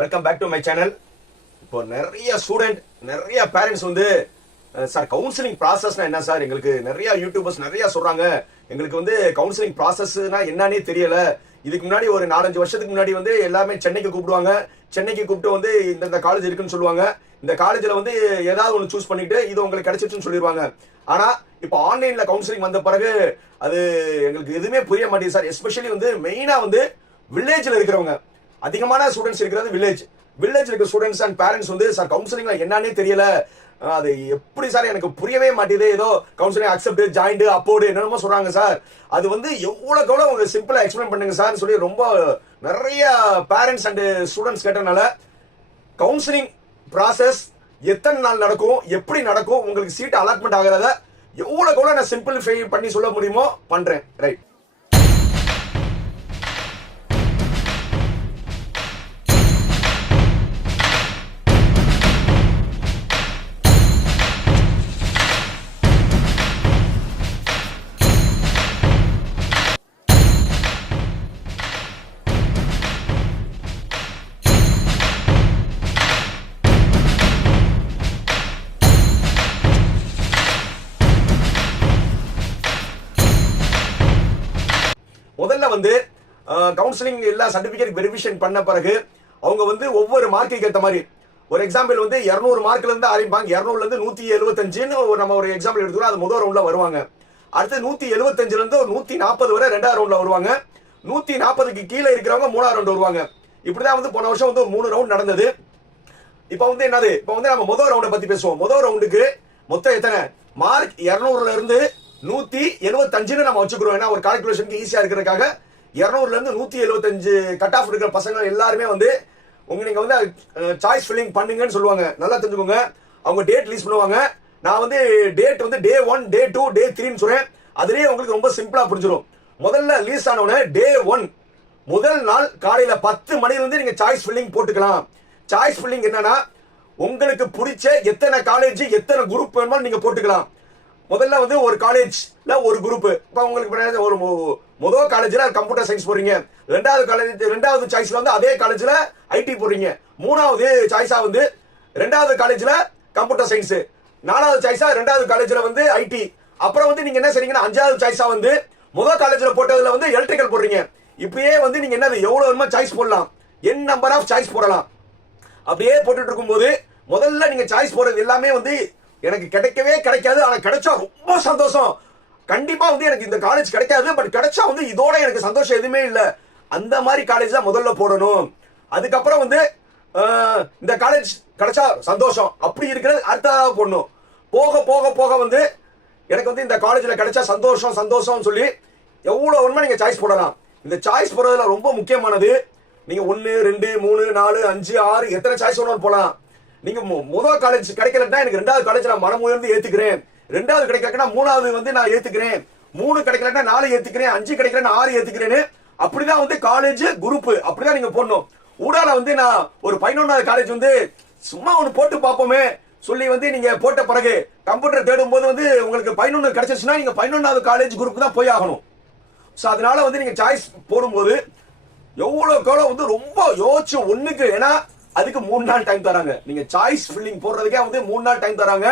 Welcome back to my channel. இப்போ நிறைய student நிறைய பேரண்ட்ஸ் வந்து சார் கவுன்சிலிங் ப்ராசஸ்னா என்ன சார், எங்களுக்கு நிறைய யூடியூபர்ஸ் நிறைய சொல்றாங்க, எங்களுக்கு வந்து கவுன்சிலிங் ப்ராசஸ்னா என்னன்னே தெரியல. இதுக்கு முன்னாடி ஒரு 4-5 வருஷத்துக்கு முன்னாடி வந்து எல்லாமே சென்னைக்கு கூப்பிடுவாங்க, சென்னைக்கு கூப்பிட்டு வந்து இந்த காலேஜ் இருக்குன்னு சொல்லுவாங்க, இந்த காலேஜ்ல வந்து ஏதாவது ஒன்று சூஸ் பண்ணிட்டு இது உங்களுக்கு கிடைச்சிச்சுன்னு சொல்லிடுவாங்க. ஆனா இப்போ ஆன்லைன்ல கவுன்சிலிங் வந்த பிறகு அது எங்களுக்கு எதுவுமே புரிய மாட்டேங்குது சார். எஸ்பெஷலி வந்து மெயினா வந்து வில்லேஜ்ல இருக்கிறவங்க, அதிகமான ஸ்டூடெண்ட்ஸ் இருக்கிறது வில்லேஜ் இருக்க ஸ்டூடெண்ட்ஸ் அண்ட் பேரண்ட்ஸ் வந்து சார் கவுன்சிலிங்ல என்னன்னே தெரியல, அது எப்படி சார் எனக்கு புரியவே மாட்டேது, ஏதோ கவுன்சிலிங் அக்செப்ட் ஜாயிண்ட் அப்போர்டு என்னென்னமோ சொல்றாங்க சார், அது வந்து எவ்வளவுக்கு எவ்வளவு உங்களுக்கு சிம்பிளா எக்ஸ்பிளைன் பண்ணுங்க சார் சொல்லி ரொம்ப நிறைய பேரண்ட்ஸ் அண்ட் ஸ்டூடெண்ட்ஸ் கேட்டனால கவுன்சிலிங் ப்ராசஸ் எத்தனை நாள் நடக்கும், எப்படி நடக்கும், உங்களுக்கு சீட் அலாட்மெண்ட் ஆகிறத எவ்வளவுக்கு எவ்வளவு நான் சிம்பிளிஃபை பண்ணி சொல்ல முடியுமோ பண்றேன். ரைட். முதல்ல வந்து கவுன்சிலிங் எல்லா சர்டிபிகேட் வெரிஃபிகேஷன் பண்ண பிறகு அவங்க வந்து ஒவ்வொரு மார்க்குக்கு ஏற்ற மாதிரி, ஒரு எக்ஸாம்பிள் வந்து 200 மார்க்ல இருந்து ஆரம்பிப்பாங்க, 200ல இருந்து 175ன்னு நம்ம ஒரு எக்ஸாம்பிள் எடுத்துக்கிறோம், அது முதல் ரவுண்ட்ல வருவாங்க. அடுத்து 175ல இருந்து ஒரு 140 வரை 2வது ரவுண்ட்ல வருவாங்க, 140க்கு கீழே இருக்கிறவங்க 3வது ரவுண்ட் வருவாங்க. இப்படிதான் வந்து போன வருஷம் வந்து 3 ரவுண்ட் நடந்தது. இப்போ வந்து என்னது, இப்போ வந்து நம்ம முதல் ரவுண்டை பத்தி பேசுவோம். முதல் ரவுண்டுக்கு மொத்தம் எத்தனை மார்க், 200ல இருந்து 175ன்னு நம்ம வச்சுக்கிறோம். ஏன்னா ஒரு கால்குலேஷனுக்கு ஈஸியா இருக்கிறதுக்காக 200ல இருந்து 175 கட் ஆஃப் இருக்கிற பசங்க எல்லாருமே வந்து நீங்க வந்து சாய்ஸ் ஃபில்லிங் பண்ணுங்கன்னு சொல்லுவாங்க. நல்லா தெரிஞ்சுக்கோங்க. அவங்க டேட் லிஸ்ட் பண்ணுவாங்க. நான் வந்து டேட் வந்து டே 1, டே 2, டே 3ன்னு சொல்றேன். அதுலயே உங்களுக்கு ரொம்ப சிம்பிளா புரிஞ்சிடும். முதல்ல ரிலீஸ் ஆனவனே டே 1 முதல் நாள் காலையில 10 மணில இருந்து நீங்க சாய்ஸ் ஃபில்லிங் போட்டுக்கலாம். சாய்ஸ் ஃபில்லிங் என்னன்னா உங்களுக்கு பிடிச்ச எத்தனை காலேஜ் எத்தனை குரூப் வேணுமோ நீங்க போட்டுக்கலாம். முதல்ல வந்து ஒரு காலேஜ்ல ஒரு குரூப், இப்போ உங்களுக்கு ஒரு முதல் காலேஜ்ல கம்ப்யூட்டர் சயின்ஸ் போறீங்க, ரெண்டாவது சாய்ஸ்ல வந்து அதே காலேஜ்ல ஐடி போறீங்க, மூணாவது சாய்ஸா வந்து ரெண்டாவது காலேஜ்ல கம்ப்யூட்டர் சயின்ஸ், நாலாவது சாய்ஸா ரெண்டாவது காலேஜ்ல வந்து ஐடி, அப்புறம் வந்து நீங்க என்ன செய்றீங்கன்னா 5வது சாய்ஸா வந்து முதல் காலேஜ்ல போட்டதுல வந்து எலக்ட்ரிக்கல் போடுறீங்க. இப்படியே வந்து நீங்க என்னது எவ்வளவு வேணுமோ சாய்ஸ் போடலாம், n நம்பர் ஆஃப் சாய்ஸ் போடலாம். அப்படியே போட்டுட்டு இருக்கும்போது முதல்ல நீங்க சாய்ஸ் போடுறது எல்லாமே வந்து எனக்கு கிடைக்கவே கிடைக்காது, ஆனா கிடைச்சா ரொம்ப சந்தோஷம், கண்டிப்பா வந்து எனக்கு இந்த காலேஜ் கிடைக்காது, பட் கிடைச்சா வந்து இதோட எனக்கு சந்தோஷம் எதுவுமே இல்லை, அந்த மாதிரி காலேஜ் தான் முதல்ல போடணும். அதுக்கப்புறம் வந்து இந்த காலேஜ் கிடைச்சா சந்தோஷம் அப்படி இருக்கிறது அடுத்ததாக போடணும். போக போக போக வந்து எனக்கு வந்து இந்த காலேஜ்ல கிடைச்சா சந்தோஷம் சந்தோஷம் சொல்லி எவ்வளவு வேணுமோ நீங்க சாய்ஸ் போடலாம். இந்த சாய்ஸ் போடுறதுல ரொம்ப முக்கியமானது, நீங்க 1, 2, 3, 4, 5, 6 எத்தனை சாய்ஸ் வேணாலும் போடலாம். நீங்க முதல் காலேஜ் கிடைக்கலன்னா எனக்கு 2வது காலேஜ் நான் மனம் உயர்ந்து ஏத்துக்கிறேன், 2வது கிடைக்கலன்னா 3வது வந்து நான் ஏத்துக்கிறேன், 3 கிடைக்கலன்னா 4 ஏத்துக்கிறேன், 5 கிடைக்கலன்னா 6 ஏத்துக்கிறேன்னு, அப்படிதான் வந்து காலேஜ் குரூப் அப்படிதான் நீங்க போடணும். ஊடால வந்து நான் ஒரு 11வது காலேஜ் வந்து சும்மா ஒன்று போட்டு பார்ப்போமே சொல்லி வந்து நீங்க போட்ட பிறகு கம்ப்யூட்டர் தேடும் போது வந்து உங்களுக்கு 11 கிடைச்சிச்சுன்னா நீங்க 11வது காலேஜ் குரூப் தான் போய் ஆகணும். ஸோ அதனால வந்து நீங்க சாய்ஸ் போடும்போது எவ்வளோக்கு எவ்வளோ வந்து ரொம்ப யோசிச்சு ஒண்ணுக்கு, ஏன்னா அதுக்கு 3 நாள் டைம் தராங்க. நீங்க சாய்ஸ் ஃபில்லிங் போடுறதுக்கே வந்து 3 நாள் டைம் தராங்க.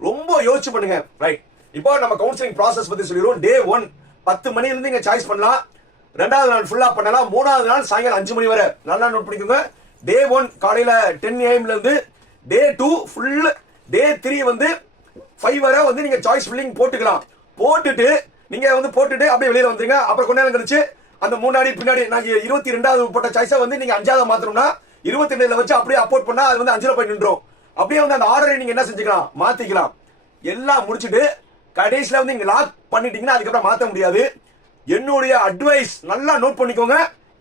ரொம்ப யோசிச்சு பண்ணுங்க. ரைட். இப்போ நம்ம கவுன்சிலிங் ப்ராசஸ் பத்தி சொல்லிடுவோம். டே 1 10 மணில இருந்து நீங்க சாய்ஸ் பண்ணலாம், 2வது நாள் ஃபுல்லா பண்ணலாம், 3வது நாள் சாயங்காலம் 5 மணி வரை. நல்லா நோட் பண்ணிக்கோங்க. டே 1 காலையில 10 AM ல இருந்து டே 2 ஃபுல், டே 3 வந்து 5 வரை வந்து நீங்க சாய்ஸ் ஃபில்லிங் போட்டுக்கலாம். போட்டுட்டு நீங்க வந்து போட்டுட்டு அப்படியே வெளியில வந்துருங்க. அப்புறம் கொஞ்ச நேரம் கழிச்சு அந்த முன்னாடி பின்னாடி நான் 22வது போட்ட சாய்ஸா வந்து நீங்க 5வது மாத்தணும்னா 22ல வச்சு அப்படியே அப்போர்ட் பண்ணா அது வந்து 5ல போய் நின்றோம். அப்படியே வந்து அந்த ஆர்டரை நீங்க என்ன செஞ்சுக்கலாம், மாத்திக்கலாம். எல்லாம் முடிச்சுட்டு கடைசியில வந்து நீங்க லாக் பண்ணிட்டீங்கன்னா அதுக்கப்புறம் மாத்த முடியாது. என்னுடைய அட்வைஸ் நல்லா நோட் பண்ணிக்கோங்க,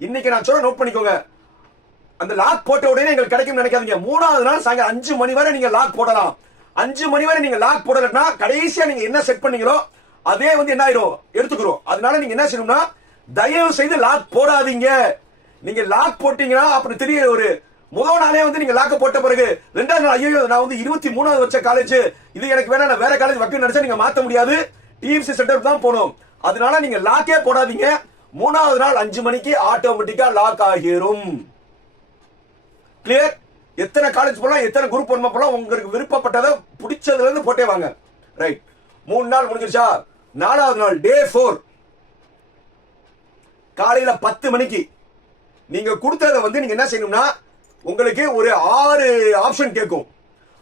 இன்னைக்கு நான் சொல்ல நோட் பண்ணிக்கோங்க. அந்த லாக் போட்ட உடனே எங்களுக்கு கிடைக்கும் நினைக்காதீங்க. 3வது நாள் சாயங்காலம் 5 மணி வரை நீங்க லாக் போடலாம். 5 மணி வரை நீங்க லாக் போடலன்னா கடைசியா நீங்க என்ன செட் பண்ணீங்களோ அதே வந்து என்ன ஆயிரும், எடுத்துக்கிறோம். அதனால நீங்க என்ன செய்யணும்னா தயவு செய்து லாக் போடாதீங்க. நீங்க லாக் போட்டீங்கன்னா அப்புறம் தெரிய ஒரு முதல் நாளே வந்து நீங்க லாக்க போட்ட பிறகு 2வது நாள் ஐயோ நான் வந்து 23வது வச்ச காலேஜ் இது எனக்கு வேணா, நான் வேற காலேஜ் வைக்கணும்னு நினைச்சா நீங்க மாத்த முடியாது, டிஎம்சி சென்டர் தான் போகணும். அதனால நீங்க லாக்கே போடாதீங்க. 3வது நாள் 5 மணிக்கு ஆட்டோமேட்டிக்கா லாக் ஆகிரும். கிளியர். எத்தனை காலேஜ் போகலாம், எத்தனை குரூப் ஒன்று போகலாம், உங்களுக்கு விருப்பப்பட்டதை பிடிச்சதுல இருந்து போட்டே வாங்க. ரைட். 3 நாள் முடிஞ்சிருச்சா? 4வது நாள் டே 4 காலையில 10 மணிக்கு நீங்க கொடுத்ததை வந்து நீங்க என்ன செய்யணும்னா, உங்களுக்கு ஒரு 6 ஆப்ஷன் கேட்கும்.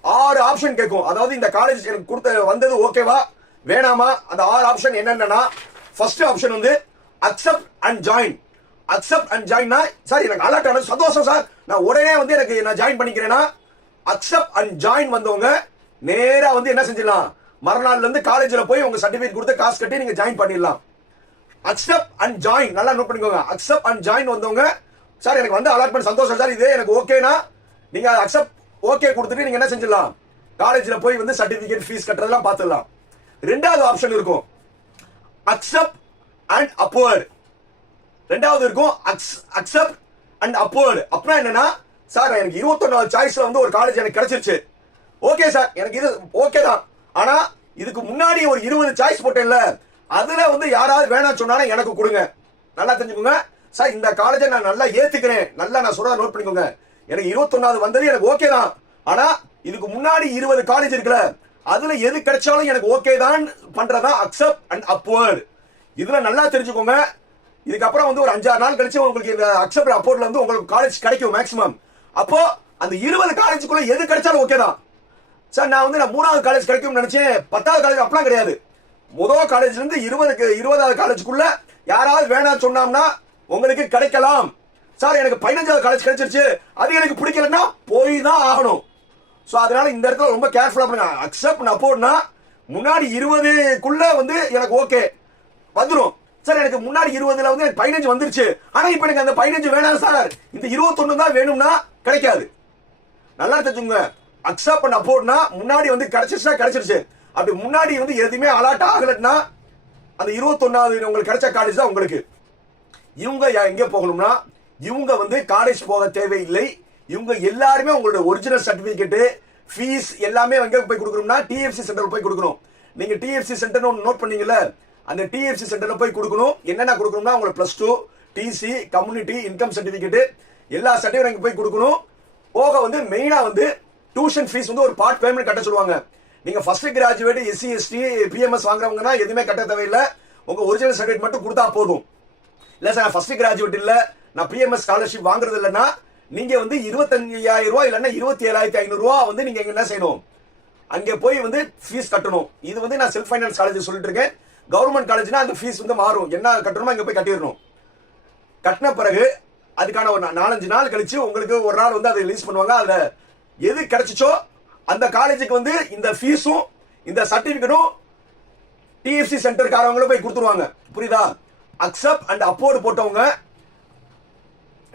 6 ஆப்ஷன் கேட்கும். அதாவது இந்த காலேஜ் எனக்கு கொடுத்த வந்தது ஓகேவா வேணாமா, அந்த 6 ஆப்ஷன் என்னென்னா, ஃபர்ஸ்ட் ஆப்ஷன் வந்து accept and join. Accept and ஜாயின்னா, சார் எனக்கு அலர்ட் ஆனது சந்தோஷம் சார், நான் உடனே வந்து எனக்கு நான் ஜாயின் பண்ணிக்கிறேன்னா, அக்செப்ட் அண்ட் ஜாயின் வந்தவங்க நேரா வந்து என்ன செஞ்சிடலாம், மறுநாள்ல இருந்து காலேஜில் போய் உங்க சர்டிபிகேட் கொடுத்து காசு கட்டி நீங்க ஜாயின் பண்ணிடலாம். அக்செப்ட் அண்ட் ஜாயின் நல்லா நோட் பண்ணிக்கோங்க. அக்செப்ட் அண்ட் ஜாயின் வந்தவங்க, சார் எனக்கு வந்து அலாட்மெண்ட் சந்தோஷம் சார், இது எனக்கு ஓகேனா நீங்க அக்செப்ட் ஓகே கொடுத்துட்டு நீங்க என்ன செஞ்சிடலாம், காலேஜில் போய் வந்து சர்டிபிகேட் ஃபீஸ் கட்டுறதெல்லாம் பார்த்துடலாம். 2வது ஆப்ஷன் இருக்கும் அக்செப்ட் அண்ட் அப்வர்ட். 2வது இருக்கும் அக்செப்ட் அண்ட் அப்வர்ட். அப்படின்னா என்னன்னா, சார் எனக்கு 21வது சாய்ஸ்ல வந்து ஒரு காலேஜ் எனக்கு கிடைச்சிருச்சு, ஓகே சார் எனக்கு இது ஓகே தான், ஆனா இதுக்கு முன்னாடி ஒரு 20 சாய்ஸ் போட்டேன்ல, அதுல வந்து யாராவது வேணாம் சொன்னாலும் எனக்கு கொடுங்க. நல்லா தெரிஞ்சுக்கோங்க சார், இந்த காலேஜை நான் நல்லா ஏத்துக்கிறேன், நல்லா நான் சொல்றத நோட் பண்ணிக்கோங்க, எனக்கு 21வது வந்தது எனக்கு ஓகே தான், ஆனா இதுக்கு முன்னாடி 20 காலேஜ் இருக்குல்ல, அதுல எது கிடைச்சாலும் எனக்கு ஓகே தான் பண்றதா அக்செப்ட் அண்ட் அப்வர்ட். இதுல நல்லா தெரிஞ்சுக்கோங்க. இதுக்கப்புறம் வந்து ஒரு 5-6 நாள் கழிச்சு உங்களுக்கு இந்த அக்செப்ட் அப்வர்ட்ல வந்து உங்களுக்கு காலேஜ் கிடைக்கும் மேக்ஸிமம். அப்போ அந்த 20 காலேஜுக்குள்ள எது கிடைச்சாலும் ஓகே தான். சார் நான் 3வது காலேஜ் கிடைக்கும்னு நினைச்சேன், 10வது காலேஜ் அப்படிலாம் கிடையாது. முதல் காலேஜ்ல இருந்து 20வது காலேஜுக்குள்ள யாராவது வேணாம் சொன்னோம்னா உங்களுக்கு கிடைக்கலாம். சார் எனக்கு 15வது காலேஜ் கிடைச்சிருச்சு, அது எனக்கு பிடிக்கலன்னா போய் தான் ஆகணும். ஸோ அதனால இந்த இடத்துல ரொம்ப கேர்ஃபுல்லா பண்ணுங்க. அக்செப்ட் அப்போனா முன்னாடி 20க்குள்ள வந்து எனக்கு ஓகே வந்துடும். சார் எனக்கு முன்னாடி 20ல வந்து எனக்கு 15 வந்துருச்சு, ஆனா இப்ப எனக்கு அந்த 15 வேணாம் சார், இந்த 21 தான் வேணும்னா கிடைக்காது. நல்லா தெரிஞ்சுங்க. அக்செப்ட் பண்ண அப்போனா முன்னாடி வந்து கிடைச்சிருச்சுன்னா கிடைச்சிருச்சு, அப்படி முன்னாடி வந்து எதுவுமே அலாட் ஆகலன்னா அந்த 21வது உங்களுக்கு கிடைச்ச காலேஜ் தான் உங்களுக்கு. இவங்க எங்க போகணும்னா, இவங்க வந்து காலேஜ் போக தேவையில்லை. இவங்க எல்லாருமே உங்களோட ஒரிஜினல் சர்டிபிகேட் ஃபீஸ் எல்லாமே எங்க போய் கொடுக்கணும்னா டிஎஃப்சி சென்டர் போய் கொடுக்கணும். நீங்க டிஎஃப்சி சென்டர் ஒன்று நோட் பண்ணீங்கல்ல, அந்த டிஎஃப்சி சென்டர்ல போய் கொடுக்கணும். என்னென்ன கொடுக்கணும்னா உங்களுக்கு +2 டிசி கம்யூனிட்டி இன்கம் சர்டிபிகேட் எல்லா சர்டிபிகேட் போய் கொடுக்கணும். போக வந்து மெயினா வந்து டியூஷன் ஃபீஸ் வந்து ஒரு பார்ட் பேமெண்ட் கட்ட சொல்லுவாங்க. நீங்க first graduate SC ST PMS வாங்குறவங்கன்னா எதுவுமே கட்ட தேவையில்லை, உங்க ஒரிஜினல் சர்டிபிகேட் மட்டும் கொடுத்தா போதும். இல்ல சார் ஃபர்ஸ்ட் கிராஜுவேட் இல்ல, நான் பிஎம்எஸ் ஸ்காலர்ஷிப் வாங்குறது இல்லைன்னா நீங்க வந்து 25,000 ரூபாய் இல்லைன்னா 27,500 ரூபாய் வந்து நீங்க என்ன செய்யணும், அங்கே போய் வந்து ஃபீஸ் கட்டணும். இது வந்து நான் செல்ஃப் ஃபைனான்ஸ் காலேஜ் சொல்லிட்டு இருக்கேன். கவர்மெண்ட் காலேஜ்னா அந்த ஃபீஸ் வந்து மாறும், என்ன கட்டணுமோ அங்கே போய் கட்டிடணும். கட்டின பிறகு அதுக்கான ஒரு 4-5 நாள் கழிச்சு உங்களுக்கு ஒரு நாள் வந்து அதை ரிலீஸ் பண்ணுவாங்க. அதுல எது கிடைச்சிச்சோ அந்த காலேஜுக்கு வந்து இந்த ஃபீஸும் இந்த சர்டிபிகேட்டும் டிஎஃப்சி சென்டர்காரவங்களும் போய் கொடுத்துருவாங்க. புரியுதா? அக்செப்ட் அண்ட் அப்போர்டு போட்டவங்க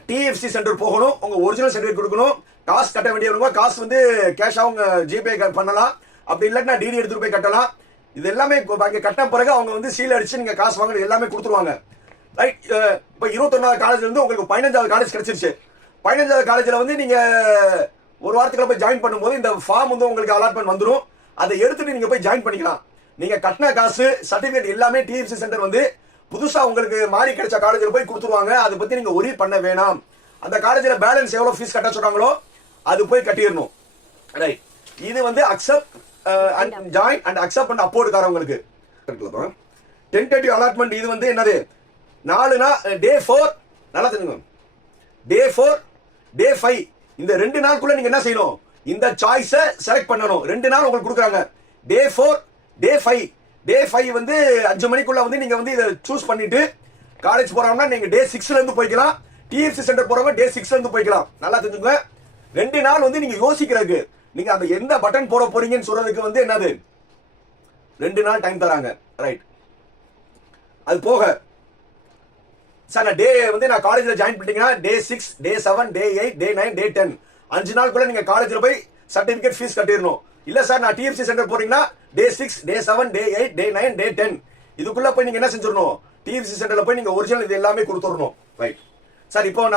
டிஎஃப்சி சென்டர் போகணும், உங்க ஒரிஜினல் சர்டிபிகேட் கொடுக்கணும். காசு கட்ட வேண்டியவங்க காசு வந்து கேஷ் அவங்க ஜிபே பண்ணலாம், அப்படி இல்லாட்டினா டிடி எடுத்துட்டு போய் கட்டலாம். இது எல்லாமே அங்கே கட்டின பிறகு அவங்க வந்து சீல் அடிச்சு நீங்க காசு வாங்க எல்லாமே கொடுத்துருவாங்க. ரைட். இப்போ 21வது காலேஜ்ல இருந்து உங்களுக்கு 15வது காலேஜ் கிடைச்சிருச்சு. 15வது காலேஜ்ல வந்து நீங்க ஒரு வாரத்துக்குள்ள போய் ஜாயின் பண்ணும்போது இந்த ஃபார்ம் வந்து உங்களுக்கு அலாட்மெண்ட் வந்துடும். அதை எடுத்துட்டு நீங்க போய் ஜாயின் பண்ணிக்கலாம். நீங்க கட்டின காசு சர்டிபிகேட் எல்லாமே டிஎஃப்சி சென்டர் வந்து புதுசா உங்களுக்கு மாறி கிடைச்ச காலேஜில் போய் கொடுத்துருவாங்க. அதை பத்தி நீங்க ஒரி பண்ண வேணாம். அந்த காலேஜ்ல பேலன்ஸ் எவ்வளவு ஃபீஸ் கட்ட சொல்றாங்களோ அது போய் கட்டிடணும். ரைட். இது வந்து accept and join and accept and upward காரவங்களுக்கு. டென்டேட்டிவ் அலாட்மெண்ட் இது வந்து என்னது, 4 நாள் டே 4 நல்லா தெரிஞ்சுங்க. டே 4 டே 5 இந்த 2 நாளுக்குள்ள நீங்க என்ன செய்யணும், இந்த சாய்ஸை செலக்ட் பண்ணணும். 2 நாள் உங்களுக்கு கொடுக்குறாங்க. டே 4 டே 5 டே 5 வந்து 5 மணிக்குள்ள வந்து நீங்க வந்து இதை சூஸ் பண்ணிட்டு காலேஜ் போறாங்கன்னா நீங்க டே 6ல இருந்து போய்க்கலாம். டிஎஃப்சி சென்டர் போறவங்க டே 6ல இருந்து போய்க்கலாம். நல்லா தெரிஞ்சுங்க. 2 நாள் வந்து நீங்க யோசிக்கிறதுக்கு, நீங்க அந்த எந்த பட்டன் போட போறீங்கன்னு சொல்றதுக்கு வந்து என்னது 2 நாள் டைம் தராங்க. ரைட். அது போக சார் நான் டே வந்து நான் காலேஜ்ல ஜாயின் பண்ணிட்டீங்கன்னா டே 6 டே 7 டே 8 டே 9 டே 10 5 நாளுக்குள்ள நீங்க காலேஜ்ல போய் சர்டிபிகேட் ஃபீஸ் கட்டிடணும். இல்ல சார் நான் டிஎஃப்சி சென்டர் போறீங்கன்னா டே 6 டே 7 டே 8 டே 9 டே 10 இதுக்குள்ள போய் நீங்க என்ன செஞ்சிடணும், டிஎஃப்சி சென்டர்ல போய் நீங்க ஒரிஜினல் இது எல்லாமே கொடுத்துடணும். ரைட். சார் இப்போ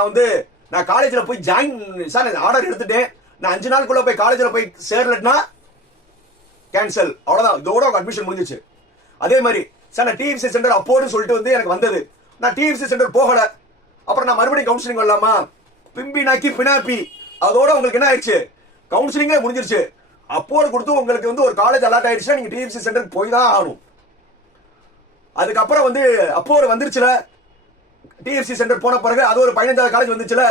நான் காலேஜ்ல போய் ஜாயின் சார் ஆர்டர் எடுத்துட்டேன், நான் 5 நாளுக்குள்ள போய் காலேஜ்ல போய் சேரலன்னா கேன்சல், அவ்வளவுதான், இதோட அட்மிஷன் முடிஞ்சிச்சு. அதே மாதிரி சார் நான் டிஎஃப்சி சென்டர் அப்போன்னு சொல்லிட்டு வந்து எனக்கு வந்தது, நான் டிஎஃப்சி சென்டர் போகல, அப்புறம் நான் மறுபடியும் கவுன்சிலிங் வரலாமா, பிம்பி நாக்கி பினாப்பி அதோட உங்களுக்கு என்ன ஆயிடுச்சு, கவுன்சிலிங்கே முடிஞ்சிருச்சு. அப்போர்டு கொடுத்து உங்களுக்கு வந்து ஒரு காலேஜ் அலாட் ஆயிடுச்சுன்னா நீங்க டிஎஃப்சி சென்டருக்கு போய் தான் ஆகணும். அதுக்கப்புறம் வந்து அப்போர்டு வந்துருச்சுல, டிஎஃப்சி சென்டர் போன பிறகு அது ஒரு 15வது காலேஜ் வந்துச்சுல,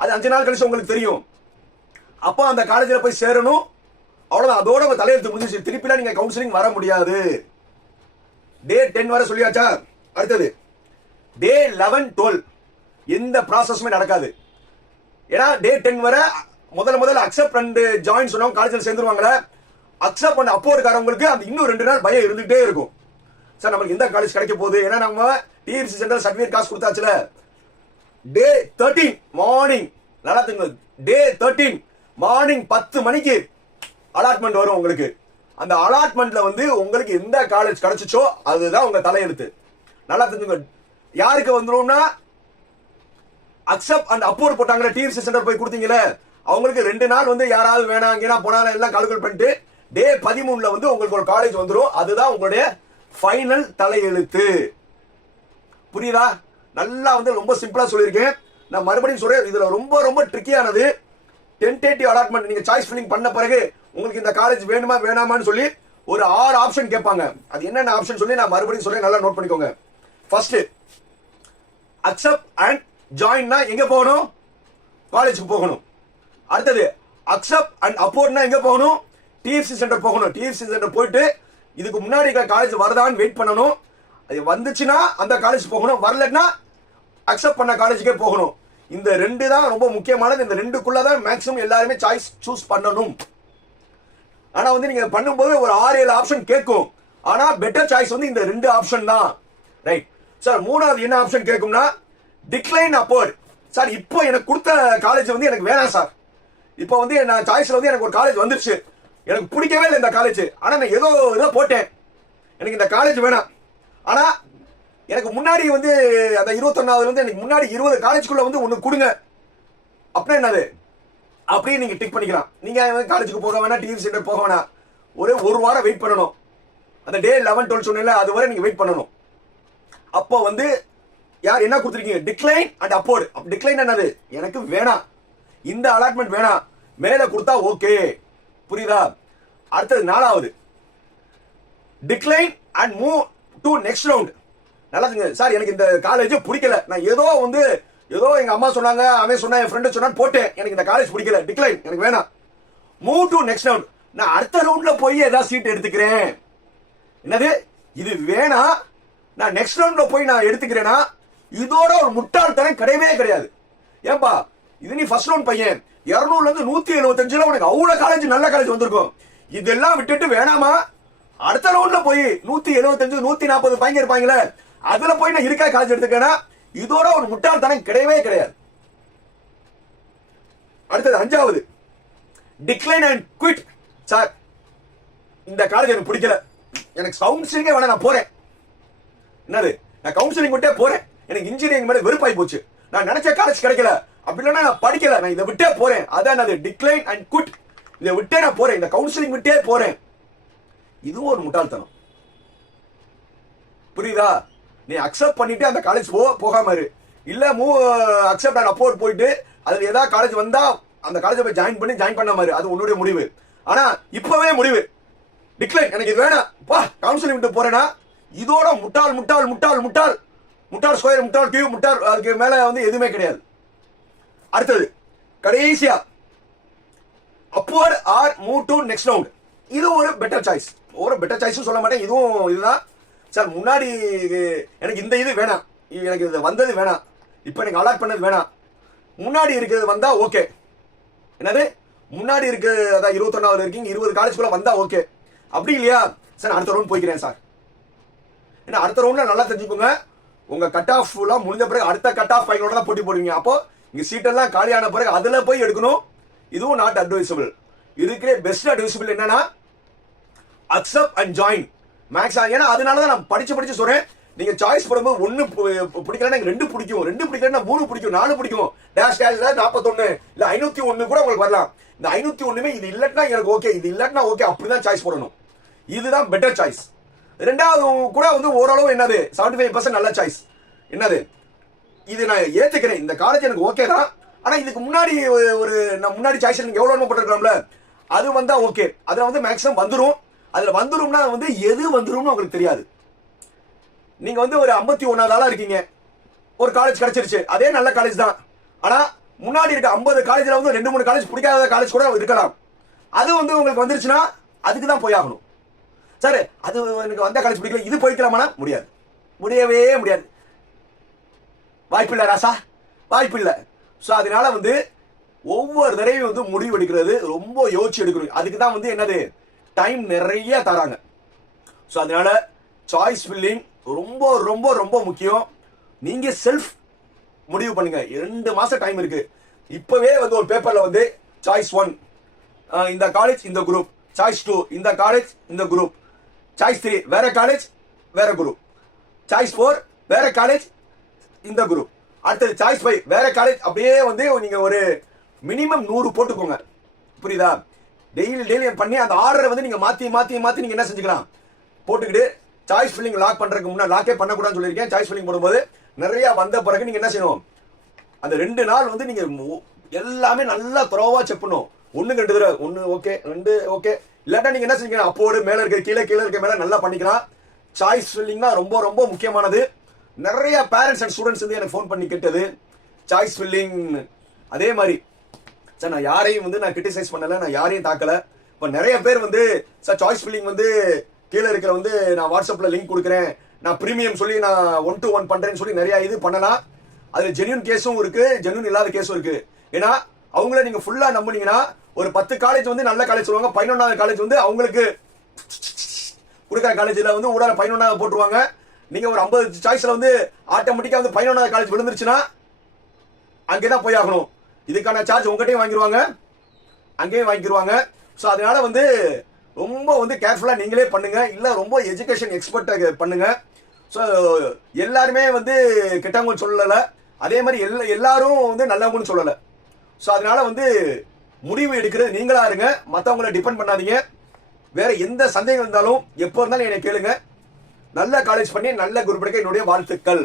அது 5 நாள் கழிச்சு உங்களுக்கு தெரியும். அப்போ அந்த காலேஜில் போய் சேரணும், அவ்வளவுதான். அதோட உங்க தலையெழுத்து முடிஞ்சிச்சு. திருப்பிலாம் நீங்க கவுன்சிலிங் வர முடியாது. டே 10 வரை சொல்லியாச்சா? அடுத்தது டே 11, 12 எந்த ப்ராசஸுமே நடக்காது. ஏன்னா டே 10 வரை முதல்ல அக்செப்ட் அண்ட் ஜாயின் சொன்னவங்க காலேஜில் சேர்ந்துருவாங்களே, அக்செப்ட் அண்ட் அப்போர்டுக்காரவங்களுக்கு அந்த இன்னும் 2 நாள் பயம் இருந்துகிட்டே இருக்கும். சார் நமக்கு எந்த காலேஜ் கிடைக்க போகுது, ஏன்னா நம்ம டிஎஃப்சி சென்டர் சர்டிஃபிகேட் காசு கொடுத்தாச்சுல. டே 13 மார்னிங், நல்லா தெரியுங்க, டே 13 மார்னிங் 10 மணிக்கு அலாட்மெண்ட் வரும் உங்களுக்கு. அந்த அலாட்மெண்ட்ல வந்து உங்களுக்கு எந்த காலேஜ் கிடைச்சிச்சோ அதுதான் உங்க தலையெழுத்து. நல்லா தெரிஞ்சுங்க. யாருக்கு வந்துரும்னா, அக்செப்ட் அண்ட் அப்போர்ட் போட்டாங்களே, டிஎஃப்சி சென்டர் போய் கொடுத்தீங்களே, அவங்களுக்கு 2 நாள் வந்து யாராவது வேணாம் இங்கே போனாலும் எல்லாம் கால்குலேட் பண்ணிட்டு டே 13ல வந்து உங்களுக்கு ஒரு காலேஜ் வந்துடும். அதுதான் உங்களுடைய ஃபைனல் தலையெழுத்து. புரியுதா? நல்லா வந்து ரொம்ப சிம்பிளா சொல்லியிருக்கேன். நான் மறுபடியும் சொல்றேன், இதுல ரொம்ப ரொம்ப ட்ரிக்கியானது டென்டேட்டிவ் அலாட்மெண்ட். நீங்க சாய்ஸ் ஃபில்லிங் பண்ண பிறகு உங்களுக்கு இந்த காலேஜ் வேணுமா வேணாமான்னு சொல்லி ஒரு 6 ஆப்ஷன் கேட்பாங்க. அது என்னென்ன ஆப்ஷன் சொல்லி நான் மறுபடியும் சொல்றேன், நல்லா நோட் பண்ணிக்கோங்க. ஃபர்ஸ்ட் அக்செப்ட் அண்ட் ஜாயின்னா எங்க போகணும்? காலேஜுக்கு போகணும். அடுத்தது அக்செப்ட் அண்ட் அப்போர்ட்னா எங்க போகணும்? டிஎஃப்சி சென்டர் போகணும். டிஎஃப்சி சென்டர் போயிட்டு இதுக்கு முன்னாடி காலேஜ் வருதான்னு வெயிட் பண்ணணும். அது வந்துச்சுன்னா அந்த காலேஜ் போகணும், வரலன்னா அக்செப்ட் பண்ண காலேஜுக்கே போகணும். இந்த 2 தான் ரொம்ப முக்கியமானது. இந்த 2க்குள்ளதான் மேக்ஸிமம் எல்லாருமே சாய்ஸ் சூஸ் பண்ணணும். ஆனா வந்து நீங்க பண்ணும்போது ஒரு 6-7 ஆப்ஷன் கேட்கும். ஆனா பெட்டர் சாய்ஸ் வந்து இந்த 2 ஆப்ஷன் தான். Right sir. 3வது என்ன ஆப்ஷன் கேட்கும்னா, டிக்ளைன் அப்போர்ட். சார் இப்போ எனக்கு கொடுத்த காலேஜ் வந்து எனக்கு வேணாம் சார். இப்போ வந்து நான் சாய்ஸ்ல வந்து எனக்கு ஒரு காலேஜ் வந்துருச்சு, எனக்கு பிடிக்கவே இல்லை இந்த காலேஜ், ஆனா நான் ஏதோ போட்டேன், எனக்கு இந்த காலேஜ் வேணாம். ஆனா எனக்கு முன்னாடி வந்து அந்த 21வது வந்து எனக்கு முன்னாடி 20 காலேஜுக்குள்ள வந்து ஒண்ணு கொடுங்க அப்படின்னா என்னது, அப்படியே நீங்க டிக் பண்ணிக்கலாம். நீங்க காலேஜுக்கு போக வேணாம், டிஎஃப்சி சென்டர் போக வேணாம், ஒரு வாரம் வெயிட் பண்ணணும். அந்த டே 11, 12 சொன்னேன்ல, அது வரை நீங்க வெயிட் பண்ணணும். அப்போ வந்து யார் என்ன கொடுத்துருக்கீங்க? Decline and upward. டிக்ளைன் என்னது? எனக்கு வேணாம், இந்த அலாட்மெண்ட் வேணாம், மேல கொடுத்தா ஓகே. புரியுதா? அடுத்தது 4வது decline and move to next round. நல்லதுங்க சார், எனக்கு இந்த காலேஜ் பிடிக்கல, நான் ஏதோ எங்க அம்மா சொன்னாங்க, அவன் சொன்னா, என் ஃப்ரெண்டு சொன்னான்னு போட்டேன், எனக்கு இந்த காலேஜ் பிடிக்கல, டிக்ளைன், எனக்கு வேணாம். Move to next round. நான் அடுத்த ரவுண்ட்ல போய் ஏதாவது சீட் எடுத்துக்கிறேன். என்னது? இது வேணாம், நான் நெக்ஸ்ட் ரவுண்ட்ல போய் நான் எடுத்துக்கிறேன்னா இதோட ஒரு முட்டாள்தனம் கிடையவே கிடையாது. ஏன்பா, இது நீ ஃபர்ஸ்ட் ரவுண்ட் பையன், 200ல இருந்து 175 உனக்கு அவ்வளவு காலேஜ், நல்ல காலேஜ் வந்திருக்கும். இதெல்லாம் விட்டுட்டு வேணாமா, அடுத்த ரவுண்ட்ல போய் 175, 140 பையன் இருப்பாங்களே, அதுல போய் நான் இருக்கா காலேஜ் எடுத்துக்கேன்னா இதோட ஒரு முட்டாள்தனம் கிடையவே கிடையாது. அடுத்தது 5வது டிக்ளைன் அண்ட் குவிட். சார் இந்த காலேஜ் எனக்கு பிடிக்கல, எனக்கு கவுன்சிலிங்கே வேணா, நான் போறேன். என்னது? நான் கவுன்சிலிங் விட்டே போறேன், எனக்கு இன்ஜினியரிங் மேல வெறுப்பாய் போச்சு, நான் நினைச்ச காலேஜ் கிடைக்கல, அப்படி இல்லைன்னா நான் படிக்கல, நான் இதை விட்டே போறேன். அதான் என்னது? Decline and quit. இதை விட்டே நான் போறேன், இந்த கவுன்சிலிங் விட்டே போறேன். இதுவும் ஒரு முட்டாள்தனம். புரியுதா? நீ அக்செப்ட் பண்ணிட்டு அந்த காலேஜ் போகாம இரு, இல்ல அக்செப்ட் அண்ட் அப்போர்ட் போயிட்டு அதுல ஏதாவது காலேஜ் வந்தா அந்த காலேஜ் போய் ஜாயின் பண்ண மாதிரி, அது உன்னுடைய முடிவு. ஆனா இப்பவே முடிவு டிக்ளைன், எனக்கு இது வேணாம், பா கவுன்சிலிங் விட்டு போறேன்னா இதோட முட்டாள் முட்டாள் முட்டாள் முட்டாள் முட்டாள் ஸ்கொயர், முட்டாள் கியூப், முட்டாள், அதுக்கு மேல வந்து எதுவுமே கிடையாது. அடுத்தது கடைசியா abort or move to next round. இது ஒரு பெட்டர் சாய்ஸ். ஒரு பெட்டர் சாய்ஸ் சொல்ல மாட்டேன், இதுவும் இதுதான். சார் முன்னாடி எனக்கு இந்த இது வேணாம், எனக்கு இது வந்தது வேணாம், இப்போ எனக்கு அலாட் பண்ணது வேணாம், முன்னாடி இருக்கிறது வந்தா ஓகே. என்னது? முன்னாடி இருக்கு, அதான் 21வது இருக்கீங்க, 20 காலேஜ்குள்ள வந்தா ஓகே. அப்படி இல்லையா சார், அடுத்த ரவுண்ட் போய்க்கிறேன் சார். ஏன்னா அடுத்த ரவுண்ட்ல நல்லா தெரிஞ்சுக்கோங்க, உங்க கட் ஆஃப் எல்லாம் முடிஞ்ச பிறகு அடுத்த கட் ஆஃப் ஃபைனலோட தான் போட்டி போடுவீங்க. அப்போ இங்க சீட்டெல்லாம் காலியான பிறகு அதுல போய் எடுக்கணும். இதுவும் நாட் அட்வைசபிள். இருக்கிற பெஸ்ட் அட்வைசபிள் என்னன்னா அக்செப்ட் அண்ட் ஜாயின் மேக்ஸ். ஏன்னா அதனாலதான் நான் படிச்சு சொல்றேன், நீங்க சாய்ஸ் போடும்போது 1 பிடிக்கலன்னா 2 பிடிக்கும், 2 பிடிக்கலன்னா 3 பிடிக்கும், 4 பிடிக்கும், டேஷ் டேஷ் 41 இல்ல 501 கூட உங்களுக்கு வரலாம். இந்த 501மே இது இல்லட்னா எனக்கு ஓகே, இது இல்லட்னா ஓகே, அப்படிதான் சாய்ஸ் போடணும். இதுதான் பெட்டர் சாய்ஸ். ரெண்டாவது கூட வந்து ஓரளவு என்னது 75% நல்ல சாய்ஸ். என்னது? இது நான் ஏத்துக்கிறேன், இந்த காலேஜ் எனக்கு ஓகே தான், ஆனா இதுக்கு முன்னாடி ஒரு நான் முன்னாடி சாய்ஸ் நீங்க எவ்வளவு போட்டிருக்கோம்ல, அது வந்தா ஓகே. அதுல வந்து மேக்ஸிமம் வந்துரும். அதுல வந்துரும்னா வந்து எது வந்துரும்னு உங்களுக்கு தெரியாது. நீங்க வந்து ஒரு 51வது ஆளா இருக்கீங்க, ஒரு காலேஜ் கிடைச்சிருச்சு, அதே நல்ல காலேஜ் தான். ஆனா முன்னாடி இருக்க 50 காலேஜ்ல வந்து 2-3 காலேஜ் பிடிக்காத காலேஜ் கூட இருக்கலாம். அது வந்து உங்களுக்கு வந்துருச்சுன்னா அதுக்கு தான் போய் ஆகணும். சரி, அது எனக்கு வந்த காலேஜ் பிடிக்கல, இது போய்க்கலாமா? முடியாது, முடியவே முடியாது. வாய்ப்பில்லை ராசா, வாய்ப்பில்லை. ஸோ அதனால வந்து ஒவ்வொரு தடவையும் வந்து முடிவு எடுக்கிறது ரொம்ப யோசிச்சு எடுக்கணும். அதுக்கு தான் வந்து என்னது டைம் நிறைய தராங்க. ஸோ அதனால சாய்ஸ் ஃபில்லிங் ரொம்ப ரொம்ப ரொம்ப முக்கியம். நீங்க செல்ஃப் முடிவு பண்ணுங்க. 2 மாசம் டைம் இருக்கு. இப்பவே வந்து ஒரு பேப்பர்ல வந்து சாய்ஸ் 1 இந்த காலேஜ் இந்த குரூப், சாய்ஸ் 2 இந்த காலேஜ் இந்த குரூப், சாய்ஸ் 3 வேற காலேஜ் வேற குரூப், சாய்ஸ் 4 வேற காலேஜ் இந்த குரூப், அடுத்தது சாய்ஸ் 5 வேற காலேஜ். அப்படியே வந்து நீங்க ஒரு மினிமம் 100 போட்டுக்கோங்க. புரியுதா? டெய்லி பண்ணி அந்த ஆர்டரை வந்து நீங்க மாத்தி மாத்தி மாத்தி நீங்க என்ன செஞ்சுக்கலாம் போட்டுக்கிட்டு சாய்ஸ் ஃபில்லிங் லாக் பண்றதுக்கு முன்னாடி லாக்கே பண்ணக்கூடாதுன்னு சொல்லியிருக்கேன். சாய்ஸ் ஃபில்லிங் போடும்போது நிறைய வந்த பிறகு நீங்க என்ன செய்யணும், அந்த 2 நாள் வந்து நீங்க எல்லாமே நல்லா தரோவா செக் பண்ணும். 1 2 தடவை 1 ஓகே 2 ஓகே. இல்லாட்டா நீங்க என்ன செஞ்சீங்கன்னா அப்போடு மேல இருக்க கீழே இருக்க மேல நல்லா பண்ணிக்கலாம். சாய்ஸ் ஃபில்லிங் தான் ரொம்ப ரொம்ப முக்கியமானது. நிறைய பேரண்ட்ஸ் அண்ட் ஸ்டூடெண்ட்ஸ் வந்து எனக்கு ஃபோன் பண்ணி கேட்டது சாய்ஸ் ஃபில்லிங். அதே மாதிரி சார் நான் யாரையும் வந்து நான் கிரிட்டிசைஸ் பண்ணல, நான் யாரையும் தாக்கல. இப்போ நிறைய பேர் வந்து சார் சாய்ஸ் ஃபில்லிங் வந்து கீழே இருக்கிற வந்து நான் வாட்ஸ்அப்ல லிங்க் கொடுக்குறேன், நான் பிரீமியம் சொல்லி நான் 1-to-1 பண்றேன்னு சொல்லி நிறைய இது பண்ணலாம். அது ஜென்யூன் கேஸும் இருக்கு, ஜென்யூன் இல்லாத கேஸும் இருக்கு. ஏன்னா அவங்கள நீங்க ஃபுல்லா நம்புனீங்கன்னா ஒரு 10 காலேஜ் வந்து நல்ல காலேஜ் சொல்லுவாங்க, 11வது காலேஜ் வந்து அவங்களுக்கு கொடுக்குற காலேஜ்ல வந்து ஊடால 11வது போட்டுருவாங்க. நீங்க ஒரு 50 சாய்ஸ்ல வந்து ஆட்டோமேட்டிக்கா வந்து 11வது காலேஜ் விழுந்துருச்சுன்னா அங்கேதான் போய் ஆகணும். இதுக்கான சார்ஜ் உங்ககிட்டயும் வாங்கிடுவாங்க, அங்கேயும் வாங்கிடுவாங்க. ஸோ அதனால வந்து ரொம்ப வந்து கேர்ஃபுல்லா நீங்களே பண்ணுங்க. இல்ல ரொம்ப எஜுகேஷன் எக்ஸ்பர்ட் பண்ணுங்க. ஸோ எல்லாருமே வந்து கெட்டவங்க சொல்லல, அதே மாதிரி எல்லாரும் வந்து நல்லவங்கன்னு சொல்லல. ஸோ அதனால வந்து முடிவு எடுக்கிறது நீங்களா இருங்க, மற்றவங்கள டிபெண்ட் பண்ணாதீங்க. வேற எந்த சந்தேகம் இருந்தாலும் எப்போ இருந்தாலும் என்னை கேளுங்க. நல்ல காலேஜ் பண்ணி நல்ல குரூப் எடுக்க என்னுடைய வாழ்த்துக்கள்.